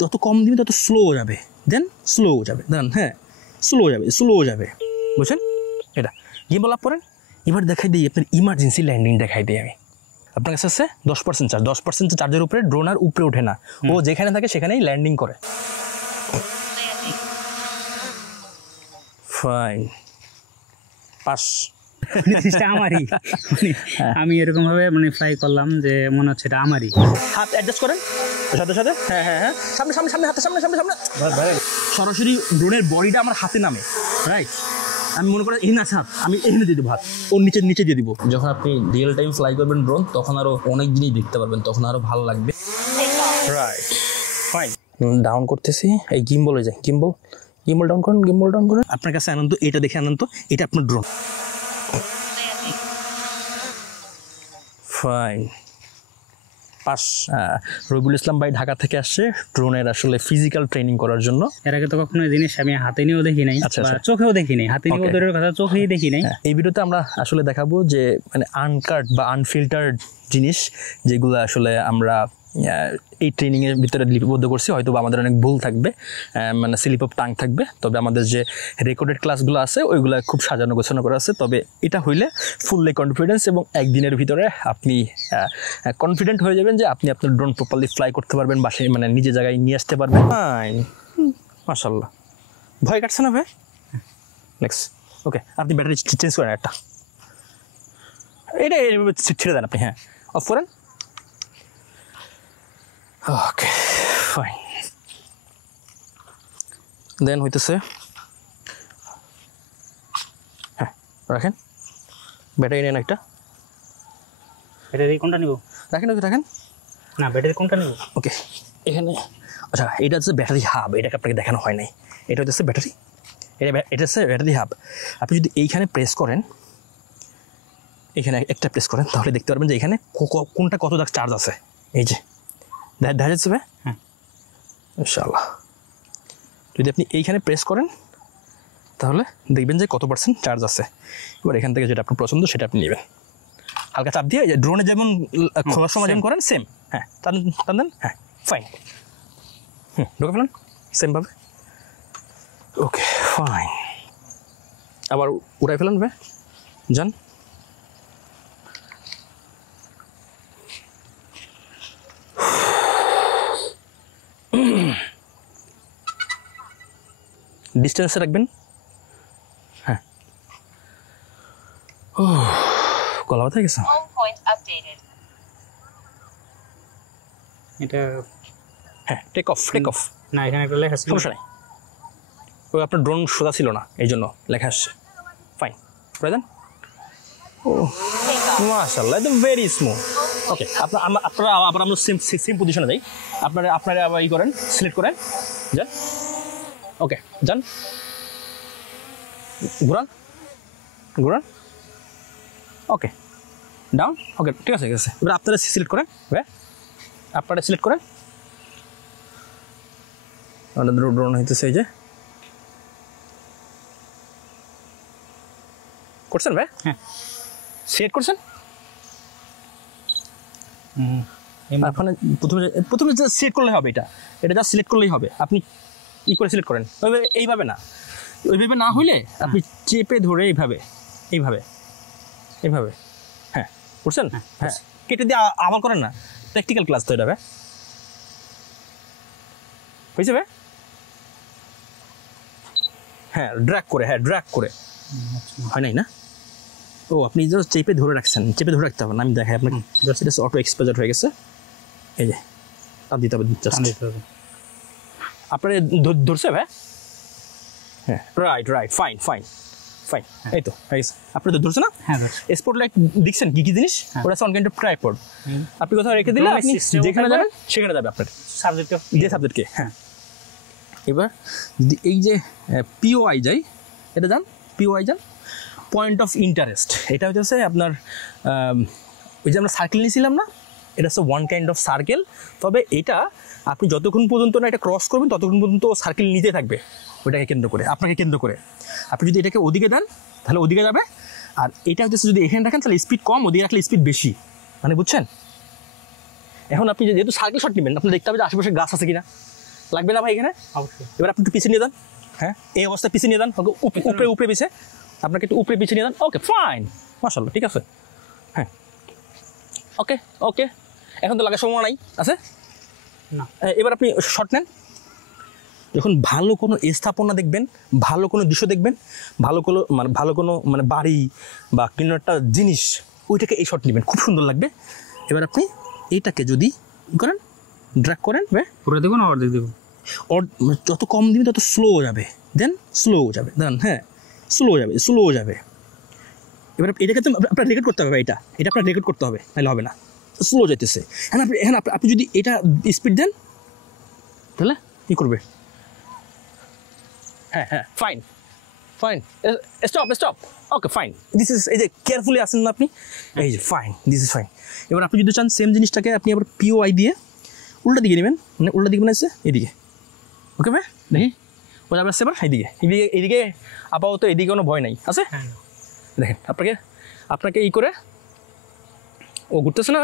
যত কম দিবে তত স্লো যাবে, দেন স্লো যাবে, দেন হ্যাঁ স্লো যাবে, বুঝছেন? এটা গিম্বল আপ করেন। এবার দেখাই দিই আপনার ইমার্জেন্সি ল্যান্ডিং দেখাই দিই আমি। আপনার কাছে আছে 10% চার্জ, 10% চার্জের উপরে ড্রোন আর উপরে ওঠে না, ও যেখানে থাকে সেখানেই ল্যান্ডিং করে। Fine, pass. আমারই আমি এরকম ভাবে মানে ফ্লাই করলাম যে মনে হচ্ছে এটা আমারই। হাত অ্যাডজাস্ট করেন সাথে সাথে, হ্যাঁ হ্যাঁ হ্যাঁ, সামনে সামনে সামনে, হাতের সামনে সামনে সামনে, সরাসরি ড্রোনের বডিটা আমার হাতে নামে, রাইট? আমি মনে করেন এই না হাত, আমি এখানে দিয়ে দেবো, হাত ওর নিচে দিয়ে দিব। যখন আপনি রিয়েল টাইম ফ্লাই করবেন ড্রোন, তখন আরও অনেক জিনিস দেখতে পারবেন, তখন আরও ভালো লাগবে। Right, fine. ডাউন করতেছি, এই গিম্বলে যায়, গিম্বল ডাউন করেন, আপনার কাছে আনন্দ, এটা দেখে আনন্দ, এটা আপনার drone. Fine, pass. Rabiul Islam ভাই ঢাকা থেকে আসছে ড্রোনের আসলে ফিজিক্যাল ট্রেনিং করার জন্য। এর আগে তো কখনো জিনিস আমি হাতে নিয়েও দেখি নাই, চোখেও দেখি নাই, হাতে নিয়েও দূরের কথা চোখেই দেখি নাই। এই ভিডিওতে আমরা আসলে দেখাবো যে মানে আনকাট বা আনফিল্টার্ড জিনিস যেগুলো আসলে আমরা এই ট্রেনিংয়ের ভিতরে লিপিবদ্ধ করছি। হয়তো আমাদের অনেক ভুল থাকবে, মানে স্লিপ অফ টাং থাকবে, তবে আমাদের যে রেকর্ডেড ক্লাসগুলো আছে ওইগুলো খুব সাজানো গোছানো করা আছে। তবে এটা হইলে ফুললি কনফিডেন্স এবং একদিনের ভিতরে আপনি কনফিডেন্ট হয়ে যাবেন যে আপনি আপনার ড্রোন প্রপারলি ফ্লাই করতে পারবেন, বাসায় মানে নিজে জায়গায় নিয়ে আসতে পারবেন। ফাইন, মাশাআল্লাহ। ভয় কাটছে না ভাই? নেক্সট, ওকে, আপনি ব্যাটারি চেঞ্জ করেন একটা, এটা ছেড়ে দেন আপনি, হ্যাঁ অফ করেন। ওকে, ফাইন। দেন হইতেছে, হ্যাঁ রাখেন, ব্যাটারি নেন একটা। ব্যাটারি কোনটা নিব? রাখেন না, ব্যাটারি কোনটা নিব? ওকে, এখানে আচ্ছা, এটা হচ্ছে ব্যাটারি হাব, এটাকে আপনাকে দেখানো হয় নাই। এটা হচ্ছে ব্যাটারি, এটা হচ্ছে ব্যাটারি হাব। আপনি যদি এইখানে প্রেস করেন, এখানে একটা প্রেস করেন, তাহলে দেখতে পারবেন যে এখানে কোনটা কত চার্জ আছে। এই যে দেখা যাচ্ছে ভাই, হ্যাঁ ইনশাআল্লাহ। যদি আপনি এইখানে প্রেস করেন তাহলে দেখবেন যে কত পার্সেন্ট চার্জ আছে। এবার এখান থেকে যেটা আপনার পছন্দ সেটা আপনি নেবেন, হালকা চাপ দিয়ে, ড্রোনে যেমন খোলার সময় যেমন করেন সেম, হ্যাঁ টান দেন, হ্যাঁ ফাইন, ঢুকে ফেলেন সেমভাবে। ওকে, ফাইন, আবার উড়াই ফেলেন ভাই, যান। ডিস্টেন্সে রাখবেন, হ্যাঁ। ও গলা ব্যথা গেছে। এটা হ্যাঁ, টেক অফ না, এখানে একটা লেখা ছিল, সমস্যা নেই, ওই আপনার ড্রোন সোজা ছিল না এই জন্য লেখা আসছে। ফাইন, বুঝলেন? ও মাশাআল্লাহ, একদম ভেরি স্মুথ। ওকে, আপনারা আবার আমরা সেম পজিশনে যাই। আপনারা আবার করেন, সিলেক্ট করেন, যান। ওকে, যান, ঘুরান। ওকে, ডাউন। ওকে, ঠিক আছে। এবার আপনারা সিলেক্ট করেন, আপনারা সিলেক্ট করেন। ড্রোন হইতেছে, এই যে করছেন ভাই, হ্যাঁ সিলেক্ট করছেন। আপনার প্রথমে যা সিলেক্ট করলে হবে, এটা যা সিলেক্ট করলেই হবে। আপনি করে সিলেক্ট করেন, এইভাবে না, ওইভাবে না হইলে আপনি চেপে ধরে এইভাবে, হ্যাঁ করছেন, হ্যাঁ কেটে দিয়ে আবার করেন না, প্র্যাকটিক্যাল ক্লাস তো এটা ভাই, হয়েছে ভাই? হ্যাঁ ড্র্যাগ করে হয় নাই না? ও আপনি জাস্ট চেপে ধরে রাখছেন, চেপে ধরে রাখতে হবে না, আমি দেখাই আপনাকে। এটা অটো এক্সপোজার হয়ে গেছে, এই যে তাপ দিতে হবে, জাস্ট আপনার ধরছে ভাই, হ্যাঁ রাইট, ফাইন, এই তো হয়ে গেছে। আপনি তো ধরছে না? হ্যাঁ, স্পট লাইট দেখছেন কি জিনিস, ওটা হচ্ছে অন কাইন্ড অফ ট্রাইপড। আপনি কোথাও রেখে দিলে আপনি যেখানে যাবেন সেখানে যাবে আপনার সাবজেক্টকে। হ্যাঁ, এবার যদি এই যে পিওআই যাই, এটা যান, পয়েন্ট অফ ইন্টারেস্ট। এটা হচ্ছে আপনার ওই যে আমরা সার্কেল নিয়েছিলাম না, এটা হচ্ছে ওয়ান কাইন্ড অফ সার্কেল। তবে এটা আপনি যতক্ষণ পর্যন্ত না এটা ক্রস করবেন ততক্ষণ পর্যন্ত সার্কেল নিতে থাকবে, ওইটাকে কেন্দ্র করে, আপনাকে কেন্দ্র করে। আপনি যদি এটাকে ওদিকে দেন তাহলে ওদিকে যাবে, আর এটা হচ্ছে যদি এখানে রাখেন তাহলে স্পিড কম, ওদিকে রাখলে স্পিড বেশি, মানে বুঝছেন? এখন আপনি যেহেতু সার্কেল শট নেবেন, আপনি দেখতে হবে যে আশেপাশে গাছ আছে কিনা, লাগবে না ভাই এখানে? অবশ্যই। এবার আপনি একটু পিছিয়ে নিয়ে যান, হ্যাঁ এই অবস্থায় পিছিয়ে নিয়ে যান, উপরে উপরে পিছিয়ে, আপনাকে একটু উপরে পিছিয়ে নিয়ে যান। ওকে ফাইন, মাশাআল্লাহ, ঠিক আছে। হ্যাঁ ওকে ওকে, এখন তো লাগার সময় নাই আছে না। এবার আপনি শট নেন। যখন ভালো কোনো স্থাপনা দেখবেন, ভালো কোনো দৃশ্য দেখবেন, ভালো কোনো বাড়ি বা কোনো একটা জিনিস, ওইটাকে এই শট নেবেন, খুব সুন্দর লাগবে। এবার আপনি এইটাকে যদি করেন, ড্র্যাগ করেন, পুরো দেবো না অর্ধেক দেবো? যত কম দিবেন তত স্লো যাবে, দেন স্লো যাবে, দেন হ্যাঁ স্লো যাবে। এবার এটাকে তো আপনার রেকর্ড করতে হবে, এটা আপনার রেকর্ড করতে হবে, নাহলে হবে না, স্লো যাইতেছে। হ্যাঁ আপনি যদি এটা স্পিড দেন তাহলে কী করবে? হ্যাঁ fine stop okay fine, this is, এই যে কেয়ারফুলি আসেন না আপনি, এই যে ফাইন, দিস ইজ ফাইন। এবার আপনি যদি চান সেম জিনিসটাকে আপনি আবার POI দিয়ে উল্টা দিকে নেবেন, উল্টা দিকে মানে এদিকে, ওকে ভাই দেখি ও যাবে আসছে এবার এইদিকে আপাতত এদিকে কোনো ভয় নাই আছে। দেখেন আপনাকে করে ও ঘুরতেছে না,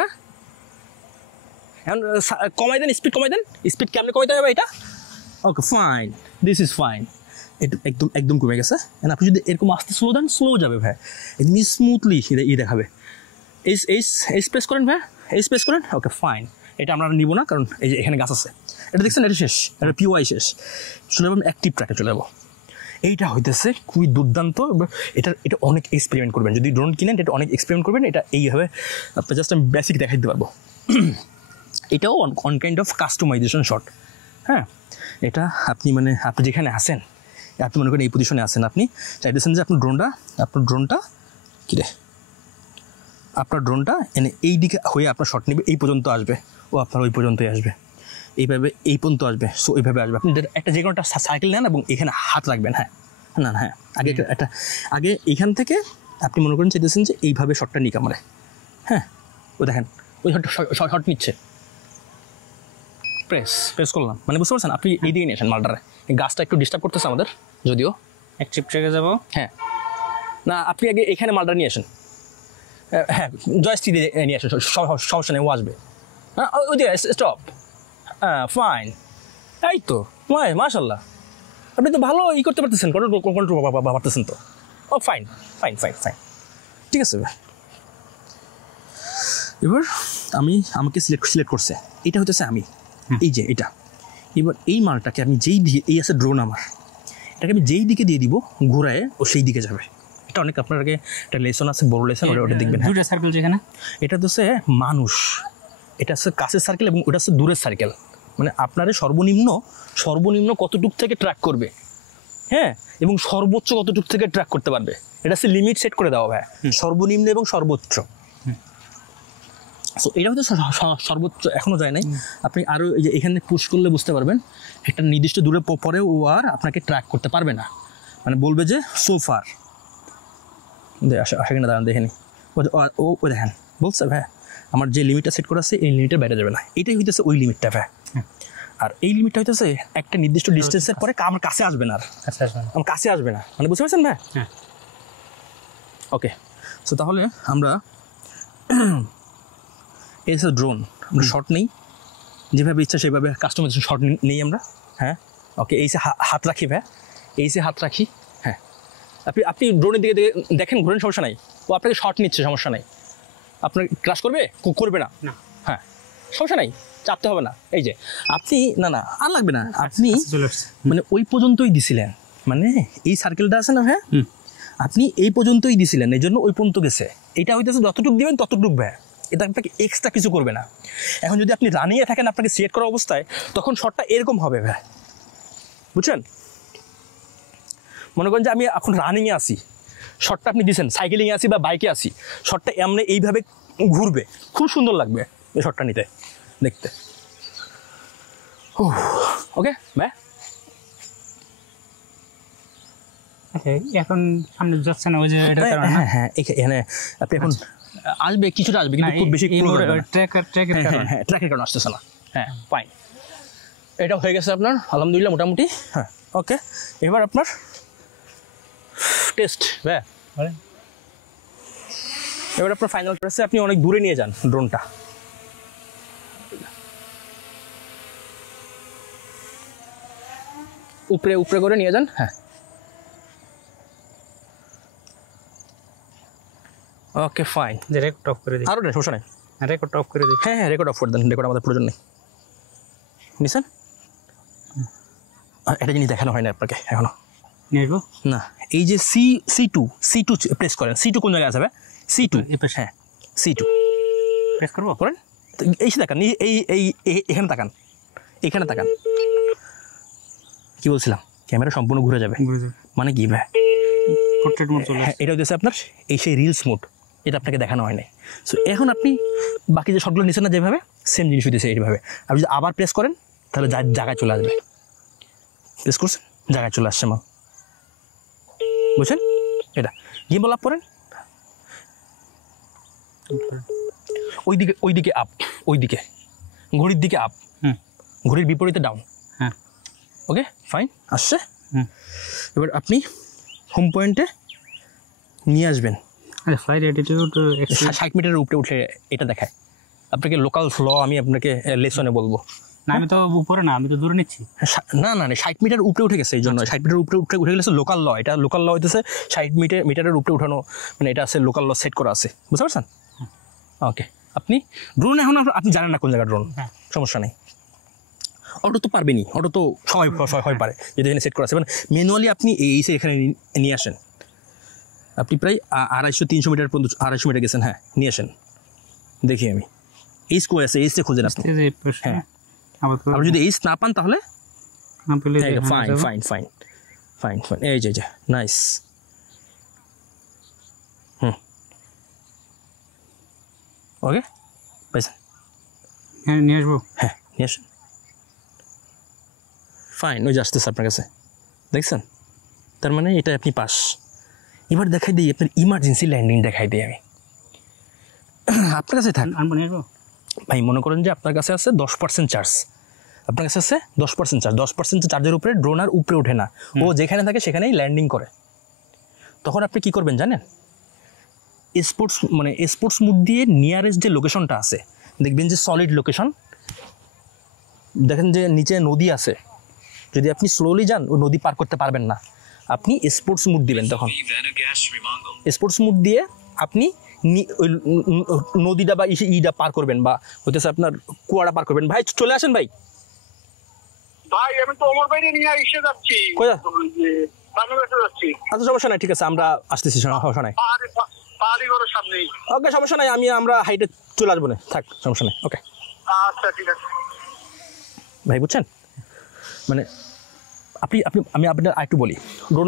এখন কমাই দেন, স্পিড কেমনে কমাইতে হবে এটা? Okay fine, this is fine, একদম কমে গেছে। আপনি যদি এরকম আস্তে স্লো দেন, স্লো যাবে ভাই, একদম স্মুথলি দেখাবে। এই স্পেস করেন ভাই, এই স্পেস করেন, ওকে ফাইন। এটা আমরা নিব না, কারণ এই যে এখানে গাছ আছে, এটা দেখছেন, এটা শেষ, এটা POI শেষ, চলে যাবো অ্যাক্টিভ ট্র্যাকে চলে যাবো। এইটা হইতেছে খুবই দুর্দান্ত। এটা অনেক এক্সপেরিমেন্ট করবেন, যদি ড্রোন কিনেন এটা অনেক এক্সপেরিমেন্ট করবেন। এটা এইভাবে আপনার জাস্ট আমি বেসিক দেখাই দিতে পারবো। এটাও one kind of customisation shot. হ্যাঁ, এটা আপনি আপনি যেখানে আসেন, আপনি মনে করেন এই পজিশনে আসেন, আপনি চাইতেছেন যে আপনার ড্রোনটা এনে এই দিকে হয়ে আপনার শট নেবে, এই পর্যন্ত আসবে, ও আপনার ওই পর্যন্তই আসবে, এইভাবে এই পর্যন্ত আসবে, সো এইভাবে আসবে। আপনি একটা যে কোনো একটা সাইকেল নেন এবং এখানে হাত রাখবেন। হ্যাঁ আগে এইখান থেকে আপনি মনে করেন চাইতেছেন যে এইভাবে শটটা নিক আমরা। হ্যাঁ ও দেখেন ওই শট নিচ্ছে, প্রেস করলাম, বুঝতে পারছেন? আপনি এই দিকে নিয়ে আসেন মালটারে, এই গাছটা একটু ডিস্টার্ব করতেছে আমাদের, যদিও অ্যাক্টিভ ট্র্যাকে যাবো। হ্যাঁ না, আপনি আগে এখানে মালটা নিয়ে আসেন, হ্যাঁ জয়স্টিক দিয়ে নিয়ে আসেন, সমস্যা নেই, ও আসবে। হ্যাঁ ওই দিয়ে স্টপ, হ্যাঁ ফাইন, এই তো মাশাআল্লাহ, আপনি তো ভালো করতে পারতেছেন, কন্ট্রোল পারতেছেন তো। ও ফাইন, ঠিক আছে। এবার আমাকে সিলেক্ট করছে, এটা হচ্ছে আমি, এই যে এটা। এবার এই মালটাকে আমি যেই দিকে, এই আছে ড্রোন আমার, এটাকে আমি যেই দিকে দিয়ে দিব ঘোরায়, ও সেই দিকে যাবে। এটা অনেক আপনার আগে একটা লেসন আছে, বড় লেসন, ওটা দেখবেন। দুইটা সার্কেল যেখানে, এটা হচ্ছে মানুষ, এটা হচ্ছে কাছের সার্কেল এবং ওটা হচ্ছে দূরের সার্কেল। আপনার সর্বনিম্ন কতটুক থেকে ট্র্যাক করবে, হ্যাঁ, এবং সর্বোচ্চ কতটুক থেকে ট্র্যাক করতে পারবে, এটা হচ্ছে লিমিট সেট করে দেওয়া ভাই, সর্বনিম্ন এবং সর্বোচ্চ। সো এটা হচ্ছে সর্বোচ্চ, এখনও যায় নাই। আপনি আরও এই যে এখানে পুশ করলে বুঝতে পারবেন, একটা নির্দিষ্ট দূরে পরে ও আর আপনাকে ট্র্যাক করতে পারবে না, বলবে যে সোফার আসা কিনা, দাঁড়ান দেখে নি, ও দেখেন বলছে ভাই আমার যে লিমিটটা সেট করা আছে এই লিমিটের বাইরে যাবে না, এটাই হইতেছে ওই লিমিটটা ভাই। আর এই লিমিটটা হইতেছে একটা নির্দিষ্ট ডিস্টেন্সের পরে আমার কাছে আসবে না, আর আমার কাছে আসবে না, বুঝতে পারছেন ভাই? হ্যাঁ ওকে। সো তাহলে আমরা এই ড্রোন আমরা শর্ট নেই, যেভাবে ইচ্ছা সেভাবে কাস্টমাইজেশন শর্ট নেই আমরা। হ্যাঁ ওকে, এই সে হাত রাখি ভাই, হ্যাঁ আপনি ড্রোনের দিকে দেখেন, ঘোরেন, সমস্যা নাই, ও আপনাকে শর্ট নিচ্ছে, সমস্যা নাই। আপনার ক্রাশ করবে না, হ্যাঁ সমস্যা নাই, চাপতে হবে না। এই যে আপনি না আর লাগবে না, আপনি ওই পর্যন্তই দিছিলেন, এই সার্কেলটা আছে না ভাই, আপনি এই পর্যন্তই দিছিলেন, এই জন্য ওই পর্যন্ত গেছে। এটা হইতেছে যতটুকু দিবেন ততটুকু ভাই, এটা আপনাকে এক্সট্রা কিছু করবে না। এখন যদি আপনি রানিংয়ে থাকেন, আপনাকে সেট করা অবস্থায়, তখন শটটা এরকম হবে ভাই, বুঝছেন? মনে করেন যে আমি এখন রানিংয়ে আসি, শটটা আপনি দিচ্ছেন, সাইকেলিংয়ে আসি বা বাইকে আসি, শটটা এমনি এইভাবে ঘুরবে, খুব সুন্দর লাগবে এই শটটা নিতে, দেখতে। ওকে ভাই, এখন সামনে যাচ্ছে না, ওই যে হ্যাঁ এখানে আপনি এখন আসবে, কিছুটা আসবে, কিন্তু খুব বেশি ট্র্যাকের কারণে আসতেছে না। হ্যাঁ ফাইন, এটা হয়ে গেছে আপনার আলহামদুলিল্লাহ মোটামুটি। হ্যাঁ ওকে, এবার আপনার টেস্ট ভাই, এবার আপনার ফাইনাল টেস্টে আপনি অনেক দূরে নিয়ে যান ড্রোনটা, উপরে উপরে করে নিয়ে যান। হ্যাঁ, ওকে ফাইন। যে রেকর্ড অফ করে দিই, আরও নেই, সমস্যা নেই। রেকর্ড অফ করে দিই। হ্যাঁ হ্যাঁ, রেকর্ড অফ করে দেন, রেকর্ড আমাদের প্রয়োজন নেই। নিছেন? আর একটা জিনিস দেখানো হয় না আপনাকে এখনো। নিয়ে আসবো না, এই যে সি টু প্রেস করেন। সি2 কোন জায়গায় আছে ভাই? সি2, হ্যাঁ সি2 প্রেস করবো। করেন। তো এই সে তাকান, এখানে তাকান, এখানে তাকান। কি বলছিলাম? ক্যামেরা সম্পূর্ণ ঘুরে যাবে। মানে কি ভাই? পোর্ট্রেট মোড চলে। হ্যাঁ, এটা হচ্ছে আপনার এই সেই রিলস মোড, এটা আপনাকে দেখানো হয় নাই। সো এখন আপনি বাকি যে শটগুলো নিচ্ছেন না যেভাবে, সেম জিনিস হইতেছে এইভাবে। আপনি যদি আবার প্রেস করেন তাহলে জায়গায় চলে আসবে। প্রেস করছেন, জায়গায় চলে আসছে মাল, বুঝছেন? এটা গিম্বল আপ করেন, ওইদিকে আপ, ওইদিকে ঘড়ির দিকে আপ, ঘড়ির বিপরীতে ডাউন। হ্যাঁ, ওকে ফাইন, আসছে। এবার আপনি হোম পয়েন্টে নিয়ে আসবেন। আরে ফ্লাইট অ্যাটিটিউড 60 মিটারের উপরে উঠে এটা দেখায় আপনাকে লোকাল ফ্ল। আমি আপনাকে লেসনে বলবো। না, আমি তো উপরে না, আমি তো দূরে নিচ্ছি। না না, 60 মিটার উপরে উঠে গেছে, এই জন্য 60 মিটার উপরে উঠে গেছে লোকাল ল। এটা লোকাল ল হইতেছে 60 মিটারের উপরে উঠানো, মানে এটা আছে লোকাল ল সেট করা আছে, বুঝতে পারছেন? ওকে, আপনি ড্রোন এখন আপনি জানেন না কোন জায়গায় ড্রোন, সমস্যা নেই। অটো তো পারবেনি, অটো তো সবাই পারে যদি এখানে সেট করা আছে। মানে ম্যানুয়ালি আপনি এইসে এখানে নিয়ে আসেন। আপনি প্রায় 250-300 মিটার পর্যন্ত, 250 মিটার গেছেন। হ্যাঁ, নিয়ে আসেন, দেখি আমি। এইচ কই আছে? এইচে খুঁজেন আপনি। হ্যাঁ, আপনি যদি এইচ না পান তাহলে fine fine fine fine fine, এই যে নাইস। ওকে, পাইছেন? হ্যাঁ, নিয়ে আসবো। হ্যাঁ, নিয়ে আসেন। ফাইন, ওই যে আসতেছে আপনার কাছে, দেখছেন? তার মানে এটা আপনি পাস। এবার দেখাই দিই আপনার ইমার্জেন্সি ল্যান্ডিং, দেখাই দিই আমি। আপনার কাছে থাক, আনবো, নিয়ে আসবো। ভাই মনে করেন যে আপনার কাছে আছে 10% চার্জ, আপনার কাছে আছে 10% চার্জ। 10% চার্জের উপরে ড্রোন আর উপরে ওঠে না, ও যেখানে থাকে সেখানেই ল্যান্ডিং করে। তখন আপনি কি করবেন জানেন? স্পোর্টস মুড দিয়ে নিয়ারেস্ট যে লোকেশনটা আছে, দেখবেন যে সলিড লোকেশন, দেখেন যে নিচে নদী আছে। যদি আপনি স্লোলি যান, ও নদী পার করতে পারবেন না। আপনি স্পোর্টস মুড দিবেন, তখন স্পোর্টস মুড দিয়ে আপনি ওই নদীটা বা ইটা পার করবেন, বা হইতেছে আপনার কুয়াটা পার করবেন। ভাই চলে আসেন ভাই। ভাই আমি তো ওমর ভাইরে নিয়ে এসে যাচ্ছি। কই যাচ্ছি? আচ্ছা, সমস্যা নাই, ঠিক আছে, আমরা আসতেছি, সমস্যা নাই। পাহাড়ি ঘরের সামনে। ওকে, সমস্যা নাই, আমরা হাইটে চলে আসবো না, থাক, সমস্যা নাই। ওকে আচ্ছা, ঠিক আছে ভাই, বুঝছেন? মানে আমি আপনার আরেকটু বলি, ড্রোন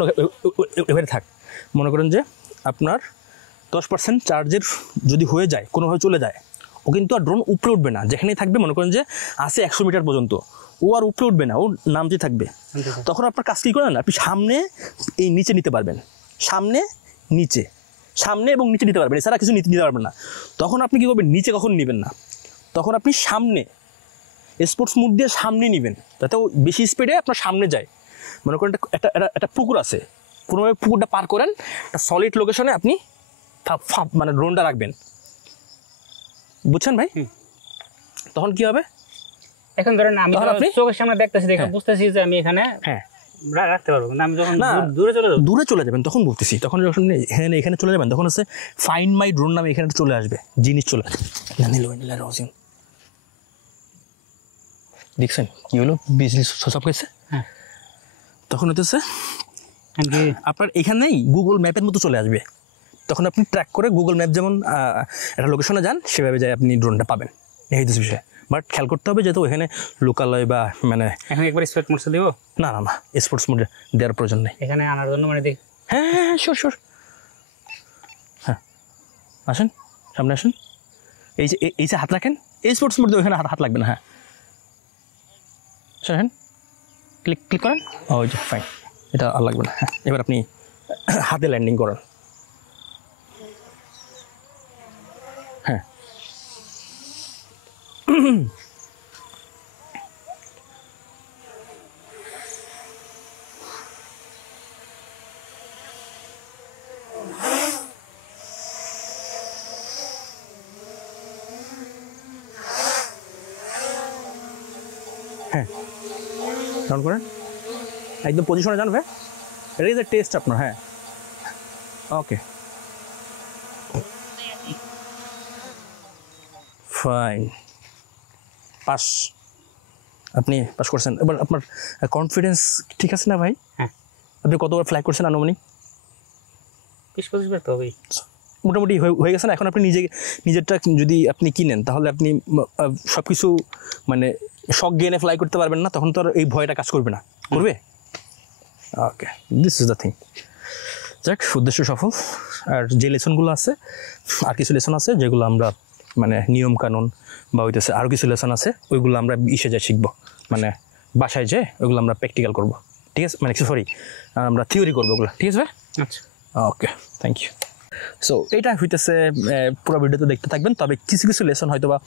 এবারে থাক। মনে করেন যে আপনার 10% চার্জের যদি হয়ে যায়, কোনোভাবে চলে যায়, ও কিন্তু আর ড্রোন উপরে উঠবে না। যেখানেই থাকবে, মনে করেন যে আসে 100 মিটার পর্যন্ত, ও আর উপরে উঠবে না, ও নামতে থাকবে। তখন আপনার কাজ কী করেন? আপনি সামনে এই নিচে নিতে পারবেন, সামনে নিচে, সামনে এবং নিচে নিতে পারবেন, এছাড়া কিছু নিতে পারবেন না। তখন আপনি কী করবেন? নিচে কখন নেবেন না, তখন আপনি সামনে স্পোর্টস মুড দিয়ে সামনে নেবেন, যাতে ও বেশি স্পিডে আপনার সামনে যায়। মনে করেন একটা পুকুর আছে, কোনোভাবে পুকুরটা পার করেন, একটা সলিড লোকেশনে আপনি মানে ড্রোনটা রাখবেন, বুঝছেন ভাই? তখন কি হবে? এখন ধরেন আমি চোখের সামনে দেখতেছি, দেখে বুঝতেছি যে আমি এখানে হ্যাঁ রাখতে পারবো, কিন্তু আমি যখন না দূরে চলে যাবেন, তখন বলতেছি, তখন যখন এখানে চলে যাবেন, তখন হচ্ছে ফাইন্ড মাই ড্রোন নামে এখানে চলে আসবে, জিনিস চলে আসবে। দেখছেন কি হলো? বিজলি সব হয়েছে। হ্যাঁ, তখন হতেছে আপনার এখানেই গুগল ম্যাপের মতো চলে আসবে। তখন আপনি ট্র্যাক করে গুগল ম্যাপ যেমন একটা লোকেশনে যান, সেভাবে যায় আপনি ড্রোনটা পাবেন। এই হচ্ছে বিষয়। বাট খেয়াল করতে হবে যেহেতু এখানে লোকালয় বা মানে এখন একবার স্পোর্টস মোডে দেবো। না স্পোর্টস মোডে দেওয়ার প্রয়োজন নেই এখানে আনার জন্য, মানে দেখ। হ্যাঁ শিওর হ্যাঁ, আসেন সামনে আসেন। এই যে হাত রাখেন, এই স্পোর্টস মোডে ওখানে হাত লাগবে না। হ্যাঁ, আসেন, ক্লিক করেন। ওই যে ফাইন, এটা আর লাগবে না। হ্যাঁ, এবার আপনি হাতে ল্যান্ডিং করেন। হ্যাঁ, হ্যাঁ, ডাউন করেন। একদম পজিশনে যান ভাই, এটা ইজ এ টেস্ট আপনার। হ্যাঁ ওকে ফাইন, পাস, আপনি পাস করছেন। এবার আপনার কনফিডেন্স ঠিক আছে না ভাই? হ্যাঁ। আপনি কতবার ফ্লাই করছেন আনুমানিক? 20-25 বার তো হবেই। মোটামুটি হয়ে গেছে না? এখন আপনি নিজেরটা যদি আপনি কিনেন তাহলে আপনি সব কিছু মানে শখ গেনে ফ্লাই করতে পারবেন না, তখন তো আর এই ভয়টা কাজ করবে না, করবে? ওকে, দিস ইজ দ্য থিং। যাক, উদ্দেশ্য সফল। আর যে লেসনগুলো আছে, আর কিছু লেসন আছে যেগুলো আমরা মানে নিয়ম কানুন বা হইতেছে আরও কিছু লেসন আছে, ওইগুলো আমরা যাই শিখবো, মানে বাসায় যে ওইগুলো আমরা প্র্যাকটিক্যাল করবো, ঠিক আছে? মানে সরি, আমরা থিওরি করবো ওগুলো, ঠিক আছে ভাই? আচ্ছা, ওকে, থ্যাংক ইউ। সো এটা হইতেছে পুরো ভিডিওতে দেখতে থাকবেন, তবে কিছু কিছু লেসন হয়তো বা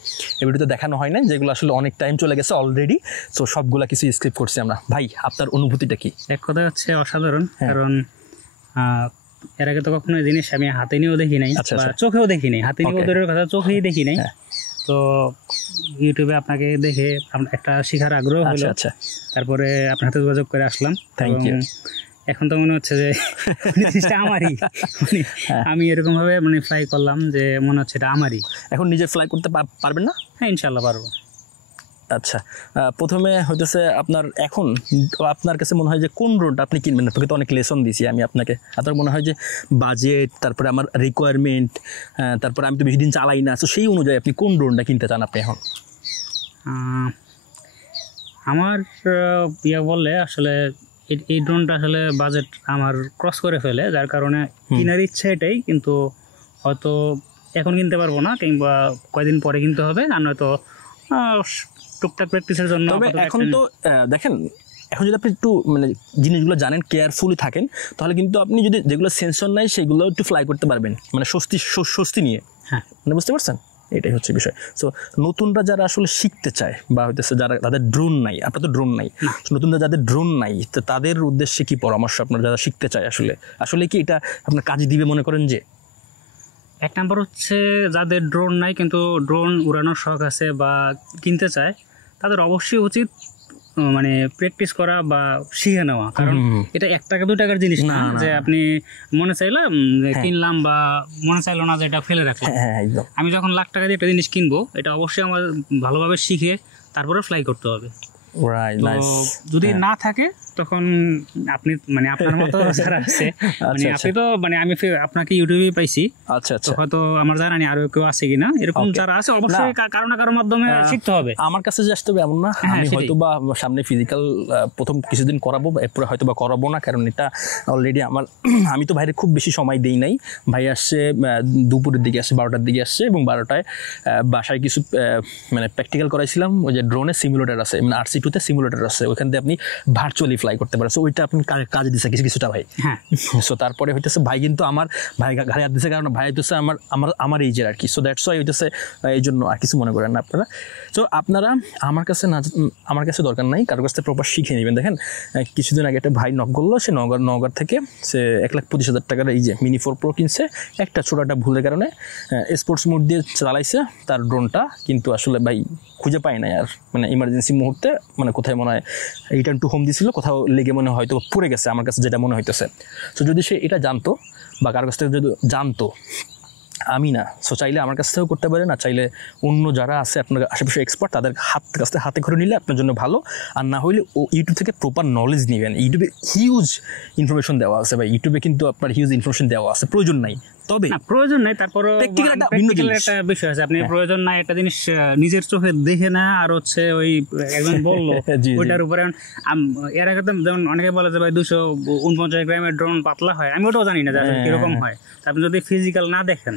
এই ভিডিওতে দেখানো হয় না, যেগুলো আসলে অনেক টাইম চলে গেছে অলরেডি। সো সবগুলা কিছু স্ক্রিপ্ট করছি আমরা। ভাই, আপনার অনুভূতিটা কি? এক কথা হচ্ছে অসাধারণ, কারণ এর আগে তো কখনো এই জিনিস আমি হাতে নিয়েও দেখি নাই, আচ্ছা, বা আচ্ছা। চোখেও দেখি নাই, হাতে নিয়ে Okay. দূরের কথা চোখেই দেখি নাই। হ্যাঁ। তো ইউটিউবে আপনাকে দেখে একটা শিখার আগ্রহ আচ্ছা হলো, আচ্ছা, তারপরে আপনার সাথে যোগাযোগ করে আসলাম। Thank এবং you. এখন তো মনে হচ্ছে যে জিনিসটা আমারই, মানে আমি এরকম ভাবে মানে ফ্লাই করলাম যে মনে হচ্ছে এটা আমারই। এখন নিজে ফ্লাই করতে পারবেন না? হ্যাঁ, ইনশাল্লাহ পারবো। আচ্ছা, প্রথমে হইতেছে আপনার এখন আপনার কাছে মনে হয় যে কোন ড্রোনটা আপনি কিনবেন? আপনাকে তো অনেক লেসন দিয়েছি আমি আপনাকে। আপনার মনে হয় যে বাজেট, তারপরে আমার রিকোয়ারমেন্ট, তারপরে আমি তো বেশি দিন চালাই না, তো সেই অনুযায়ী আপনি কোন ড্রোনটা কিনতে চান আপনি এখন? আমার বললে আসলে এই ড্রোনটা আসলে বাজেট আমার ক্রস করে ফেলে, যার কারণে কেনার ইচ্ছা এটাই, কিন্তু হয়তো এখন কিনতে পারবো না, কিংবা কয়েকদিন পরে কিনতে হবে, আর নয়তো টুকটাক প্র্যাকটিসের জন্য। তবে এখন তো দেখেন, এখন যদি আপনি একটু মানে জিনিসগুলো জানেন, কেয়ারফুলি থাকেন, তাহলে কিন্তু আপনি যদি যেগুলো সেন্সর নাই সেগুলো একটু ফ্লাই করতে পারবেন, মানে স্বস্তি নিয়ে। হ্যাঁ, মানে বুঝতে পারছেন? এটাই হচ্ছে বিষয়। সো নতুনরা যারা আসলে শিখতে চায় বা হইতেছে যারা তাদের ড্রোন নাই, আপনার তো ড্রোন নাই, নতুনরা যাদের ড্রোন নাই, তো তাদের উদ্দেশ্যে কি পরামর্শ আপনার, যারা শিখতে চায় আসলে কি এটা আপনার কাজে দিবে মনে করেন? যে এক নাম্বার হচ্ছে যাদের ড্রোন নাই কিন্তু ড্রোন উড়ানোর শখ আছে বা কিনতে চায়, তাদের অবশ্যই উচিত মানে প্র্যাকটিস করা বা শিখে নেওয়া, কারণ এটা 1 টাকা 2 টাকার জিনিস না যে আপনি মনে চাইলাম কিনলাম বা মনে চাইলো না যে এটা ফেলে রাখলাম। হ্যাঁ, একদম। আমি যখন লাখ টাকা দিয়ে একটা জিনিস কিনবো, এটা অবশ্যই আমার ভালোভাবে শিখে তারপরে ফ্লাই করতে হবে। রাইট, তো নাইস। যদি না থাকে তখন আপনি মানে আপনার মতো যারা আছে, মানে আপনি তো মানে আমি আপনাকে ইউটিউবে পাইছি, আচ্ছা তো আচ্ছা, হয়তো আমার জানা নেই আরো কেউ আছে কিনা, এরকম যারা আছে অবশ্যই কারো না কারোর মাধ্যমে শিখতে হবে। আমার কাছে যে আসতে হবে এমন না, হ্যাঁ, আমি সেটাই। হয়তো বা সামনে ফিজিক্যাল প্রথম কিছুদিন করাবো, এরপরে হয়তো বা করাবো না, কারণ এটা অলরেডি আমার আমি তো ভাইরে খুব বেশি সময় দেই নাই। ভাই আসছে দুপুরের দিকে, আসছে 12টার দিকে আসছে, এবং 12টায় বাসায় কিছু মানে প্র্যাকটিক্যাল করাইছিলাম। ওই যে ড্রোনের সিমুলেটার আছে, মানে RC2-তে সিমুলেটার আছে, ওইখান থেকে আপনি ভার্চুয়ালি ফ্লাই করতে পারেন। সো ওইটা আপনি কাজে দিচ্ছে কিছুটা ভাই। হ্যাঁ, সো তারপরে হইতেছে ভাই কিন্তু আমার ভাই ঘাড়ে হাত দিচ্ছে, কারণ ভাই হইতেছে আমার এইজের আর কি। সো দ্যাটস ওয়াই হইতেছে এই জন্য, আর কিছু মনে করেন না আপনারা। সো আপনারা আমার কাছে দরকার নাই, কারোর কাছ থেকে প্রপার শিখে নেবেন। দেখেন, কিছুদিন আগে একটা ভাই নক করলো, সে নগর থেকে সে 1,25,000 টাকার এই যে মিনি 4 Pro কিনছে, একটা ছোট একটা ভুলের কারণে স্পোর্টস মোড দিয়ে চালাইছে তার ড্রোনটা, কিন্তু আসলে ভাই খুঁজে পায় না আর, মানে ইমার্জেন্সি মুহূর্তে মানে কোথায় মনে হয় রিটার্ন টু হোম দিছিল, কোথাও লেগে মনে হয়তো পড়ে গেছে, আমার কাছে যেটা মনে হইতেছে। সো যদি সে এটা জানতো বা কারোর কাছ থেকে যদি জানতো, আমি না, সো চাইলে আমার কাছ থেকেও করতে পারে, না চাইলে অন্য যারা আছে আপনার আশেপাশে এক্সপার্ট, তাদের হাতে করে নিলে আপনার জন্য ভালো। আর না হইলে ইউটিউব থেকে প্রপার নলেজ নেবেন। ইউটিউবে হিউজ ইনফরমেশন দেওয়া আছে ভাই, ইউটিউবে কিন্তু আপনার হিউজ ইনফরমেশন দেওয়া আছে, প্রয়োজন নাই। তবে না প্রয়োজন নাই, তারপরে Practical একটা ভিন্ন জিনিস। একটা বিষয় আছে, আপনি প্রয়োজন নাই একটা জিনিস নিজের চোখে দেখে না, আর হচ্ছে ওই একজন বললো জি, জি। ওইটার উপরে এর আগে তো যেমন অনেকে বলে যে ভাই 249 গ্রামের ড্রোন পাতলা হয়, আমি ওটাও জানি না যে আসলে কিরকম হয়। আপনি যদি ফিজিক্যাল না দেখেন,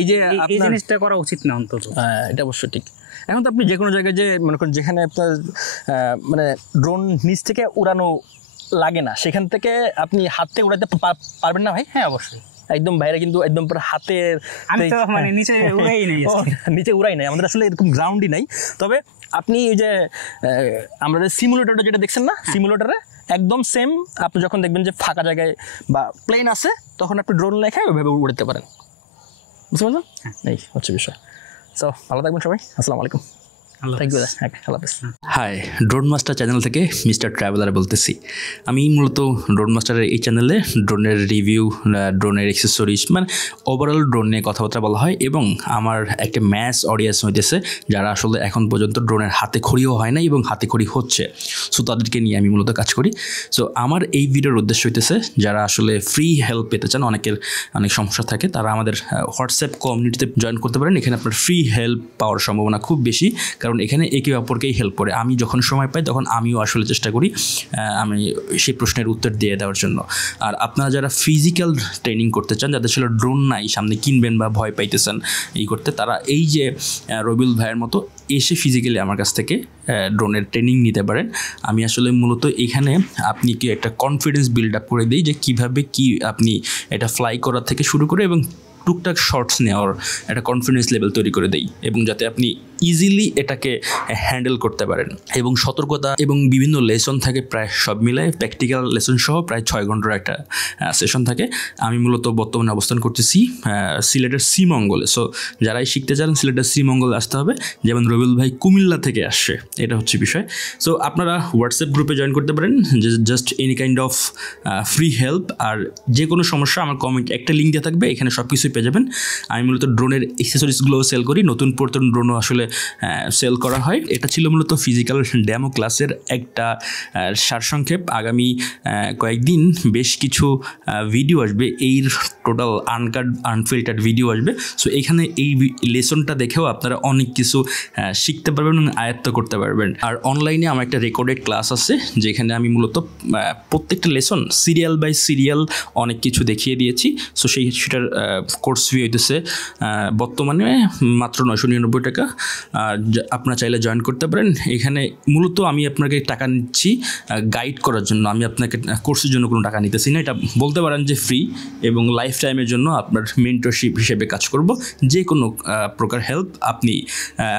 এই যে এই আপনার জিনিসটা করা উচিত না অন্তত। এটা অবশ্যই ঠিক। এখন তো আপনি যে কোনো জায়গায় যে মনে করেন যেখানে আপনার মানে ড্রোন নিচ থেকে উড়ানো লাগে না, সেখান থেকে আপনি হাতে উড়াতে পারবেন না ভাই? হ্যাঁ, অবশ্যই। একদম বাইরে কিন্তু একদম পুরো হাতের আমি তো মানে নিচে উড়াই নাই নিচে উড়াই নাই, আমাদের আসলে এরকম গ্রাউন্ডই নাই। তবে আপনি এই যে আমরা সিমুলেটরটা যেটা দেখছেন না, সিমুলেটরে একদম সেম, আপনি যখন দেখবেন যে ফাঁকা জায়গায় বা প্লেন আছে, তখন আপনি ড্রোন লেখায় ওইভাবে উড়তে পারেন। বুঝতে পারছেন? এই হচ্ছে বিষয়। সো ভালো থাকবেন সবাই, আসসালামু আলাইকুম। আল্লাহ থ্যাংক ইউ হাফেজ। আল্লাহ হাফেজ। হাই, ড্রোন মাস্টার চ্যানেল থেকে মিস্টার ট্রাভেলার বলতেছি। আমি মূলত ড্রোন মাস্টারের এই চ্যানেলে ড্রোনের রিভিউ, ড্রোনের অ্যাক্সেসরিজ, মানে ওভারঅল ড্রোন নিয়ে কথাবার্তা বলা হয় এবং আমার একটা ম্যাস অডিয়েন্স হইতেছে যারা আসলে এখন পর্যন্ত ড্রোনের হাতে খড়িও হয় না এবং হাতে খড়ি হচ্ছে। সো তাদেরকে নিয়ে আমি মূলত কাজ করি। সো আমার এই ভিডিওর উদ্দেশ্য হইতেছে যারা আসলে ফ্রি হেল্প পেতে চান, অনেকের অনেক সমস্যা থাকে, তারা আমাদের হোয়াটসঅ্যাপ কমিউনিটিতে জয়েন করতে পারেন। এখানে আপনার ফ্রি হেল্প পাওয়ার সম্ভাবনা খুব বেশি, কারণ এখানে একে অপরকেই হেল্প করে। আমি যখন সময় পাই তখন আমিও আসলে চেষ্টা করি আমি সেই প্রশ্নের উত্তর দিয়ে দেওয়ার জন্য। আর আপনারা যারা ফিজিক্যাল ট্রেনিং করতে চান, যাদের ছিল ড্রোন নাই, সামনে কিনবেন বা ভয় পাইতেছেন এই করতে, তারা এই যে রবিউল ভাইয়ের মতো এসে ফিজিক্যালি আমার কাছ থেকে ড্রোনের ট্রেনিং নিতে পারেন। আমি আসলে মূলত এখানে আপনি কি একটা কনফিডেন্স বিল্ড আপ করে দিই যে কীভাবে কি আপনি এটা ফ্লাই করার থেকে শুরু করে এবং টুকটাক শর্টস নেওয়ার একটা কনফিডেন্স লেভেল তৈরি করে দেই, এবং যাতে আপনি ইজিলি এটাকে হ্যান্ডেল করতে পারেন। এবং সতর্কতা এবং বিভিন্ন লেসন থাকে, প্রায় সব মিলায় প্র্যাকটিক্যাল লেসন সহ প্রায় 6 ঘন্টার একটা সেশন থাকে। আমি মূলত বর্তমানে অবস্থান করতেছি সিলেটের শ্রীমঙ্গলে। সো যারাই শিখতে চান সিলেটের শ্রীমঙ্গলে আসতে হবে, যেমন রবিউল ভাই কুমিল্লা থেকে আসছে, এটা হচ্ছে বিষয়। সো আপনারা হোয়াটসঅ্যাপ গ্রুপে জয়েন করতে পারেন, just any kind of free help. আর যে কোনো সমস্যা আমার কমেন্ট একটা লিঙ্ক দেওয়া থাকবে, এখানে সব কিছুই পেয়ে যাবেন। আমি মূলত ড্রোনের অ্যাক্সেসরিজগুলোও সেল করি, নতুন পুরাতন ড্রোনও আসলে সেল করা হয়। এটা ছিল মূলত ফিজিক্যাল ডেমো ক্লাসের একটা সারসংক্ষেপ। আগামী কয়েকদিন বেশ কিছু ভিডিও আসবে, এই টোটাল আনকাট আনফিল্টার্ড ভিডিও আসবে। সো এখানে এই লেসনটা দেখেও আপনারা অনেক কিছু শিখতে পারবেন এবং আয়ত্ত করতে পারবেন। আর অনলাইনে আমার একটা রেকর্ডেড ক্লাস আছে, যেখানে আমি মূলত প্রত্যেকটা লেসন সিরিয়াল বাই সিরিয়াল অনেক কিছু দেখিয়ে দিয়েছি। সো সেটার কোর্স ফি হইতেছে বর্তমানে মাত্র 999 টাকা। আপনারা চাইলে জয়েন করতে পারেন। এখানে মূলত আমি আপনাকে টাকা নিচ্ছি গাইড করার জন্য, আমি আপনাকে কোর্সের জন্য কোনো টাকা নিতেছি না। এটা বলতে পারেন যে ফ্রি, এবং লাইফ টাইমের জন্য আপনার মেন্টরশিপ হিসেবে কাজ করব। যে কোনো প্রকার হেল্প আপনি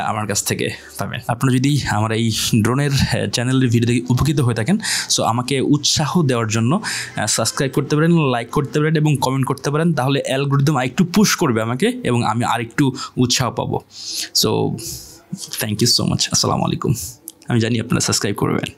আমার কাছ থেকে পাবেন। আপনারা যদি আমার এই ড্রোনের চ্যানেলের ভিডিও দেখে উপকৃত হয়ে থাকেন, সো আমাকে উৎসাহ দেওয়ার জন্য সাবস্ক্রাইব করতে পারেন, লাইক করতে পারেন এবং কমেন্ট করতে পারেন। তাহলে অ্যালগরিদম আরেকটু পুশ করবে আমাকে এবং আমি আরেকটু উৎসাহ পাবো। So thank you so much. আসসালামু আলাইকুম। আমি জানি আপনারা সাবস্ক্রাইব করবেন।